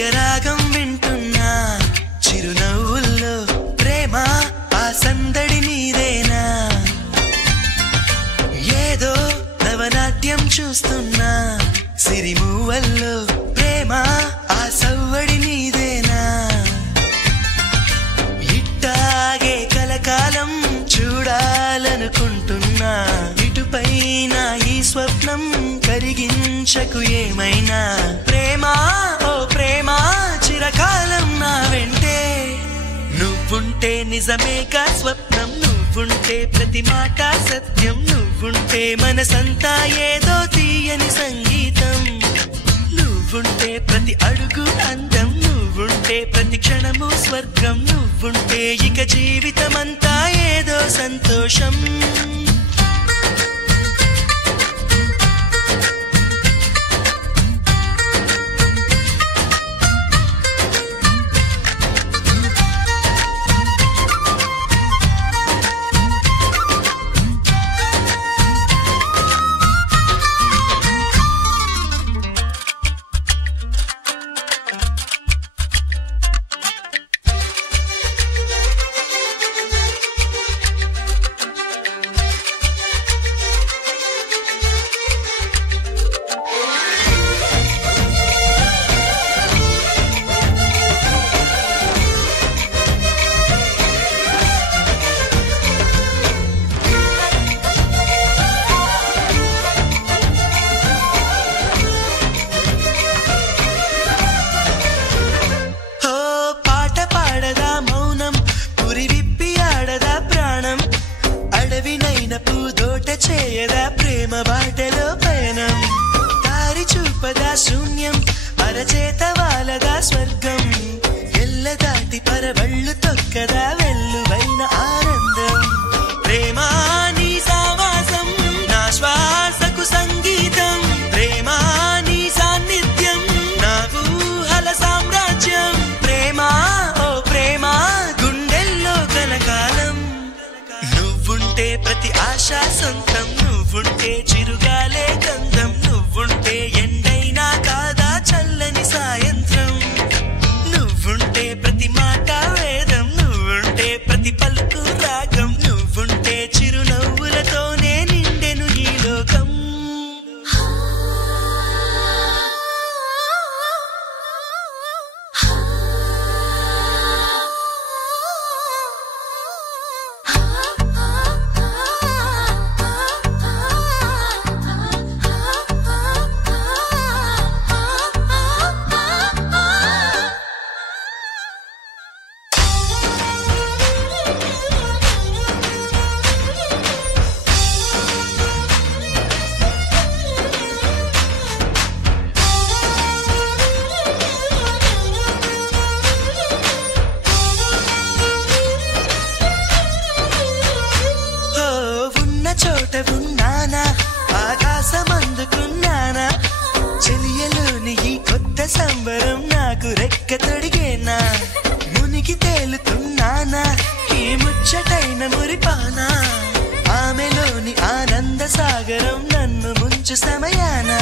ప్రియరాగం వింటున్నా చిరునవ్వుల్లో ప్రేమ ఆ సందడి నీదేనా ఏదో నవనాట్యం చూస్తున్నా సిరిమూవల్లో ప్రేమ ఆ సవ్వడి నీదేనా ఇట్టాగే కలకాలం చూడాలనుకుంటున్నా ఇటుపైన ఈ స్వప్నం కరిగించకు ఏమైనా ప్రేమ ఓ ప్రేమ చిరకాలం నా వెంటే నువ్వుంటే నిజమేగా స్వప్నం నువ్వుంటే ప్రతి మాట సత్యం నువ్వుంటే మనసంతా ఏదో తీయని సంగీతం నువ్వుంటే ప్రతి అడుగు అందం నువ్వుంటే ప్రతి క్షణము స్వర్గం నువ్వుంటే ఇక జీవితమంతా ఏదో సంతోషం చేయదా ప్రేమ బాటలో పయనం దారి చూపదా శూన్యం అరచేత వాలదా స్వర్గం ఎల్ల దాటి పరవళ్ళు తొక్కదా వెల్లువైన ఆనందం ప్రేమ నీ సావాసం నా శ్వాసకు సంగీతం ప్రేమ నీ సాన్నిధ్యం నా ఊహల సామ్రాజ్యం ప్రేమ ఓ ప్రేమ గుండెల్లో కలకాలం నువ్వుంటే ప్రతి ఆశ సొంతం నువ్వుంటే చిరుగాలే గంధం నువ్వుంటే ఎండైనా కాదా చల్లని సాయంత్రం నువ్వుంటే ప్రతి మాట వేదం నువ్వుంటే ప్రతి పలుకు రాగం నువ్వుంటే చిరునవ్వులతోనే నిండెను ఈ లోకం చోట ఉన్నానా ఆకాశమందుకున్నానా చెలియలోని ఈ కొత్త సంబరం నాకు రెక్క తొడిగేనా మునిగి తేలుతున్నానా ఈ ముచ్చటైన మురిపానా ఆమెలోని ఆనంద సాగరం నన్ను ముంచు సమయానా